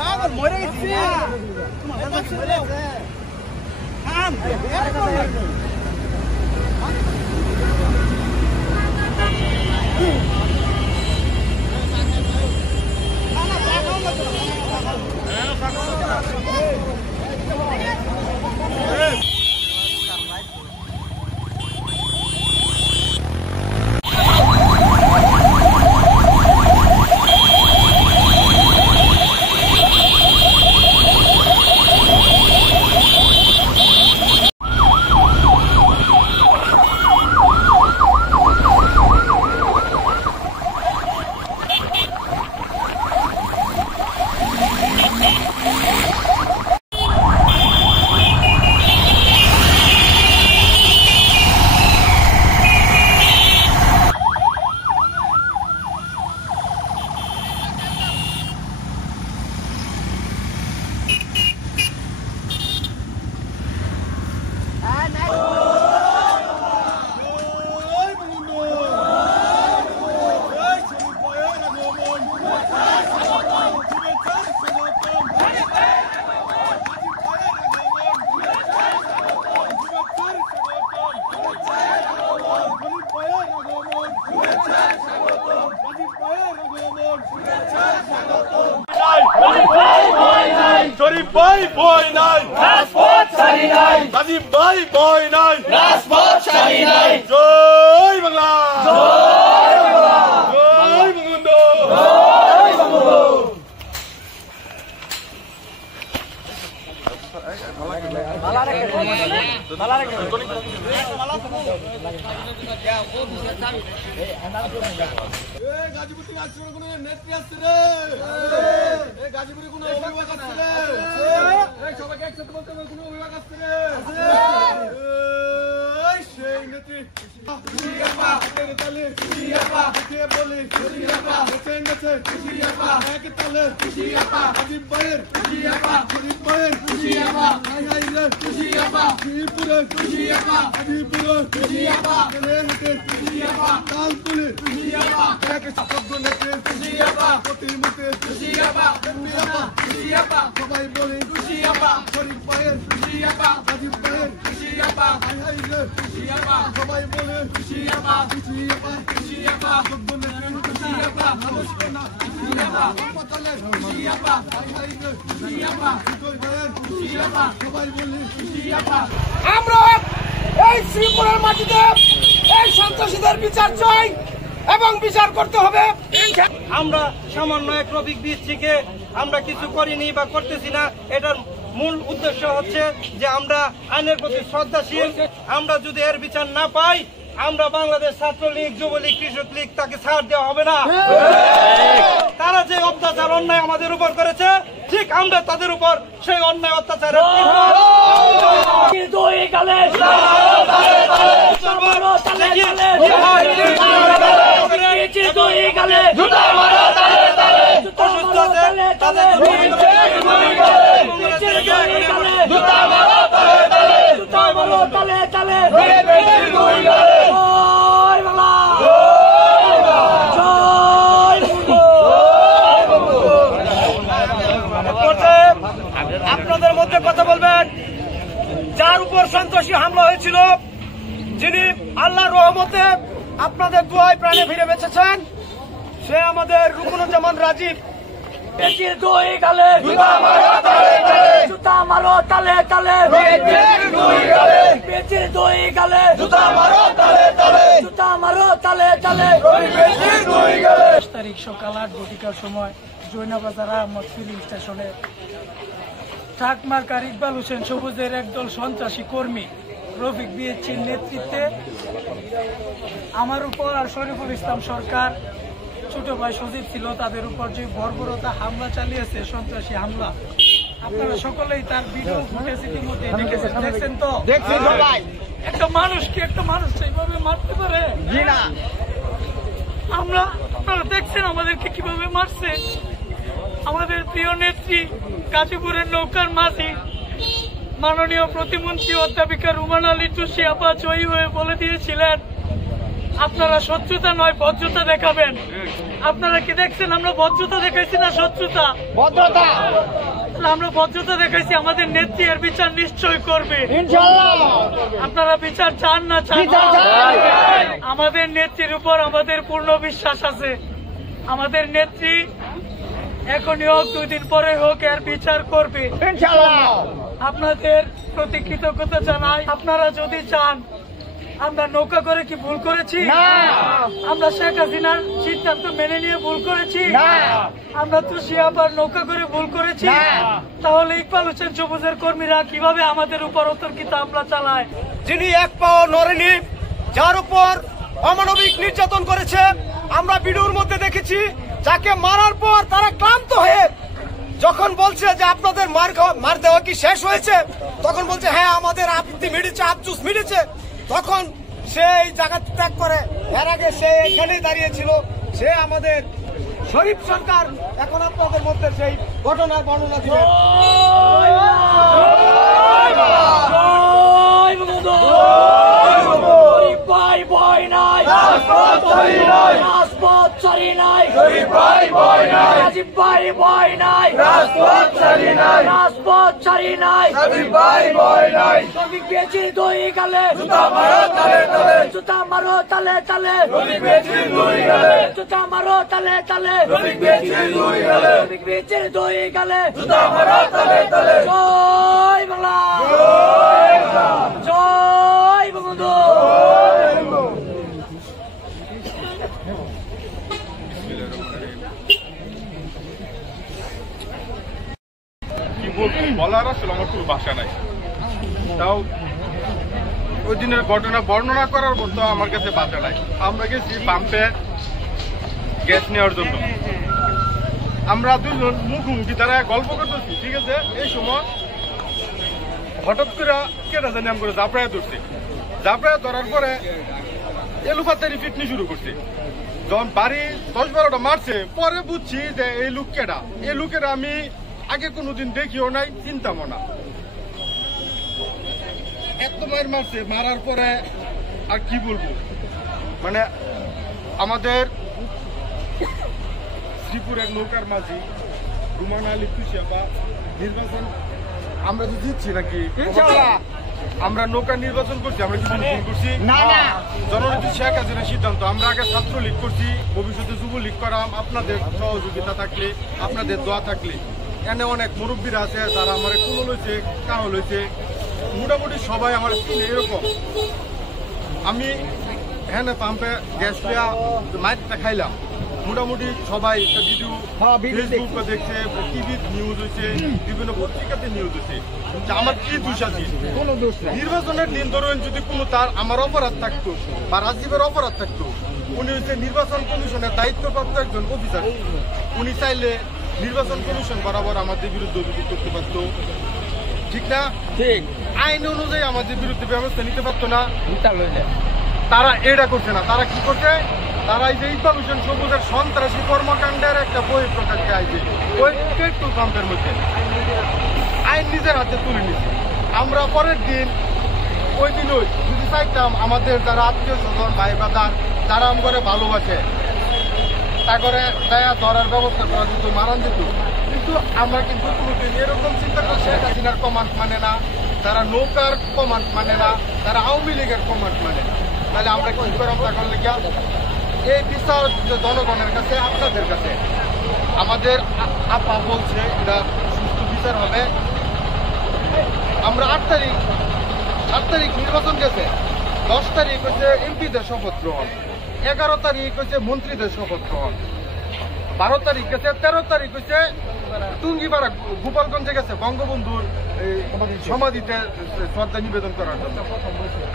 পাগল মরে গেছে শরীফ ভাই ভয় নাই, রাজপথ ছাড়ি নাই। রাজীব ভাই ভয় নাই, রাজপথ ছাড়ি নাই। জয় বাংলা, জয় বাংলা, জয় বঙ্গবন্ধু, জয় বঙ্গবন্ধু। গাজীপুর থেকে কোন নেত্রী আসছে রে, গাজীপুরে কোন অভিভাবক আসছে রে, সবাইকে একসাথে বলতে হবে কোন অভিভাবক আসছে রে, সেই নেত্রী সবাই বলে শরীফ ভাইয়ের রাজীব ভাইয়ের সবাই বলে আমরা এই শ্রীপুরের মাটিতে এই সন্ত্রাসীদের বিচার চাই এবং বিচার করতে হবে। আমরা সামান্য এক রফিক বিএসসিকে আমরা কিছু করিনি বা করতেছি না, এটার মূল উদ্দেশ্য হচ্ছে যে আমরা আইনের প্রতি শ্রদ্ধাশীল। আমরা যদি এর বিচার না পাই, আমরা বাংলাদেশ ছাত্রলীগ, যুবলীগ, কৃষক লীগ তাকে ছাড় দেওয়া হবে না। তারা যে অত্যাচার অন্যায় আমাদের উপর করেছে, ঠিক আমরা তাদের উপর সেই অন্যায় অত্যাচারের আপনাদের মধ্যে কথা বলবেন যার উপর সন্ত্রাসী হামলা হয়েছিল, যিনি আল্লাহর রহমতে আপনাদের দোয়ায় প্রাণে ফিরে বেঁচেছেন, সে আমাদের রুকনুজ্জামান রাজীব। তারিখ সকাল 8:00 সময় জৈনাবাজার আহমদ ফিলিং স্টেশনে ট্রাক মার্কার ইকবাল হোসেন সবুজের একদল সন্ত্রাসী কর্মী রফিক বিএসসির নেতৃত্বে আমার উপর আর শরীফুল ইসলাম সরকার ছোট ভাই সজীব ছিল, তাদের উপর যে বর্বরতা হামলা চালিয়েছে, সন্ত্রাসী হামলা, আপনারা সকলেই তার ভিডিও ফুটেজ ইতিমধ্যে দেখছেন তো? একটা মানুষ সেইভাবে মারতে পারে? আপনারা দেখছেন আমাদেরকে কিভাবে মারছে। আমাদের প্রিয় নেত্রী গাজীপুরের নৌকার মাঝি মাননীয় প্রতিমন্ত্রী অধ্যাপিকা রুমান আলী টুসি আপা জয়ী হয়ে বলে দিয়েছিলেন, আপনারা শত্রুতা নয় ভদ্রতা দেখাবেন। আপনারা কি দেখছেন আমরা ভদ্রতা দেখাইছি না শত্রুতা? আমরা ভদ্রতা দেখাইছি। আমাদের নেত্রী এর বিচার নিশ্চয়ই করবে ইনশাআল্লাহ। আপনারা বিচার চান না চান? আমাদের নেত্রীর উপর আমাদের পূর্ণ বিশ্বাস আছে। আমাদের নেত্রী এখনই হোক 2 দিন পরে হোক এর বিচার করবে ইনশাআল্লাহ। আপনাদের প্রতি কৃতজ্ঞতা জানাই। আপনারা যদি চান, আমরা নৌকা করে কি ভুল করেছি? আমরা শেখ হাসিনার সিদ্ধান্ত মেনে নিয়ে ভুল করেছি? আমরা তো শিয়াবার নৌকা করে ভুল করেছি? তাহলে ইকবাল হোসেন সবুজের কর্মীরা কিভাবে আমাদের উপর অতর্কিত হামলা চালায়? যিনি এক পাও নড়েনি, যার উপর অমানবিক নির্যাতন করেছে, আমরা ভিডিওর মধ্যে দেখেছি। যাকে মারার পর তারা ক্লান্ত হয়ে যখন বলছে যে আপনাদের মার দেওয়া কি শেষ হয়েছে, তখন বলছে হ্যাঁ আমাদের আপত্তি মিটেছে, আফসোস মিটেছে। তখন সেই জায়গা ত্যাগ করে এর আগে সে এখানেই দাঁড়িয়েছিল। সে আমাদের শরীফ সরকার এখন আপনাদের মধ্যে সেই ঘটনার বর্ণনা দিবে। জুতা মারো তালে তালে, জুতা মারো তালে তালে, জয় বাংলা, জয় বঙ্গবন্ধু। কি বলবো, বলার আসলে আমার কোনো ভাষা নাই। তাও ওই দিনের ঘটনা বর্ণনা করার মতো আমার কাছে ভাষা নাই। আমরা গেছি পাম্পে গ্যাস নেওয়ার জন্য। আমরা দুজন মুখোমুখি তারা গল্প করতেছি, ঠিক আছে। এই সময় হঠাৎ করে কেটা জানি আমি করে জাপড়ায় ধরছে। জাপড়ায় ধরার পরে এলুফাতারি ফিটনি শুরু করছে। যখন বাড়ি 10-12টা মারছে, পরে বুঝছি যে এই লোক কেডা। এই লোকের আমি আগে কোনোদিন দেখিও নাই, চিন্তামও না। এত মার মারছে, মারার পরে আর কি বলবো, মানে আমাদের শ্রীপুরের নৌকার মাঝি রুমান আলী কুশিয়াপা নির্বাচন আমরা তো জিতছি নাকি? আমরা নৌকা নির্বাচন করছি, আমরা কিছু ভুল করছি না। জননেত্রী শেখ হাসিনার সিদ্ধান্ত। আমরা আগে ছাত্রলীগ করছি, ভবিষ্যতে যুবলীগ করাম। আপনাদের সহযোগিতা থাকলে, আপনাদের দোয়া থাকলে, এখানে অনেক মুরব্বীরা আছে তারা আমার কুলো লইছে, কাহল হয়েছে, মোটামুটি সবাই আমার চিনে। এরকম আমি হ্যাঁ পাম্পে গ্যাস পেয়া মাইকটা খাইলাম। মোটামুটি সবাই ভিডিও ফেসবুকে দেখছে, টিভি নিউজ হয়েছে, বিভিন্ন পত্রিকাতে নিউজ হয়েছে। আমার কি দোষ আছে? নির্বাচনের দিন ধরুন যদি কোনো তার আমার অপরাধ থাকতো বা রাজীবের অপরাধ থাকতো, উনি হচ্ছে নির্বাচন কমিশনের দায়িত্বপ্রাপ্ত একজন অফিসার। উনি চাইলে নির্বাচন কমিশন বরাবর আমাদের বিরুদ্ধে অভিযোগ করতে পারত, ঠিক না? ঠিক আইন অনুযায়ী আমাদের বিরুদ্ধে ব্যবস্থা নিতে পারতো না। তারা এটা করছে না। তারা কি করছে? তারা এই যে ইকবাল হোসেন সবুজের সন্ত্রাসী কর্মকাণ্ডের একটা বই প্রকাশে আইছে ওই পেট্রোল পাম্পের মধ্যে, আইন নিজের হাতে তুলে নিচ্ছে। আমরা পরের দিন ওই দিন যদি চাইতাম আমাদের যারা আত্মীয় স্বজন ভাই বাদার যারা আমাকে ভালোবাসে তা করে দয়া ধরার ব্যবস্থা করা যেত, মারান যেত। কিন্তু আমরা কিন্তু কোনোদিন এরকম চিন্তা করছি শেখ হাসিনার কমান্ড মানে না, তারা নৌকার কমান্ড মানে না, তারা আওয়ামী লীগের কমান্ড মানে না। তাহলে আমরা কি করলাম? তখন লেখা এই বিচার জনগণের কাছে, আপনাদের কাছে। আমাদের আপা বলছে এটা সুস্থ বিচার হবে। আমরা 8 তারিখ নির্বাচন গেছে, 10 তারিখ হচ্ছে এমপিদের শপথ গ্রহণ, 11 তারিখ হচ্ছে মন্ত্রীদের শপথ গ্রহণ, 12 তারিখ গেছে, 13 তারিখ হচ্ছে টুঙ্গিপাড়া গোপালগঞ্জে গেছে বঙ্গবন্ধুর সমাধিতে শ্রদ্ধা নিবেদন করার জন্য।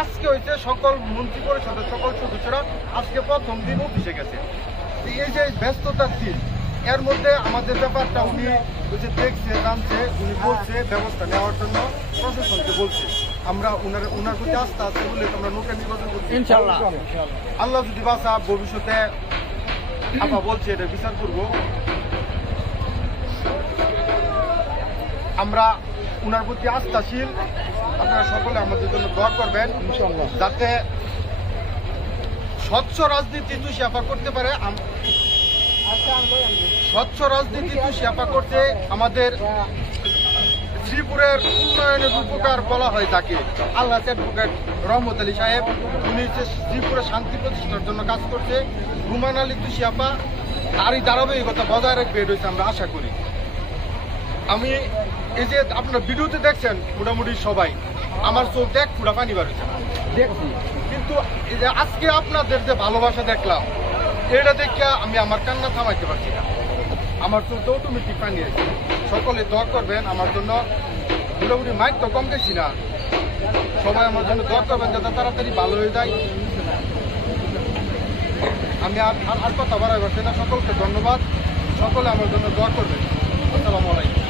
আজকে হয়েছে সকল মন্ত্রী পরিষদের সকল সদস্যরা আজকে প্রথম দিন অফিসে গেছে। এই যে ব্যস্ততার দিন, এর মধ্যে আমাদের ব্যাপারটা উনি দেখছে, জানছে, উনি বলছে ব্যবস্থা নেওয়ার জন্য প্রশাসনকে বলছে। আমরা ওনার প্রতি আস্থা আছে বলে আমরা নৌকা নির্বাচন করছি ইনশাআল্লাহ। আল্লাহ যদি বাঁচা, ভবিষ্যতে আপা বলছে এটা বিচার করবো। আমরা ওনার প্রতি আস্থাশীল। আপনারা সকলে আমাদের জন্য দোয়া করবেন যাতে স্বচ্ছ রাজনীতি তুষিয়াপা করতে পারে, স্বচ্ছ রাজনীতি তুষিয়াপা করতে আমাদের শ্রীপুরের উন্নয়নের উপকার বলা হয় তাকে। আল্লাহ অ্যাডভোকেট রহমত আলী সাহেব, উনি যে শ্রীপুরের শান্তি প্রতিষ্ঠার জন্য কাজ করছে, রুমান আলী তুষিয়াপা তারই ধারাবাহিকতা বজায় রাখবে, এটা হচ্ছে আমরা আশা করি। আমি এই যে আপনার ভিডিওতে দেখছেন মোটামুটি সবাই, আমার চোখ দেখ পুরা পানি বাড়ছে দেখছি, কিন্তু এই যে আজকে আপনাদের যে ভালোবাসা দেখলাম, এটা দেখে আমি আমার কান্না থামাইতে পারছি না, আমার চোখে অটোমেটিক পানি আছে। সকলে দোয়া করবেন আমার জন্য, মোটামুটি মাইক তো কম গেছি না, সবাই আমার জন্য দোয়া করবেন যাতে তাড়াতাড়ি ভালো হয়ে যায়। আমি আর কথা বাড়াই পারছি না, সকলকে ধন্যবাদ, সকলে আমার জন্য দোয়া করবেন। আসসালামু আলাইকুম।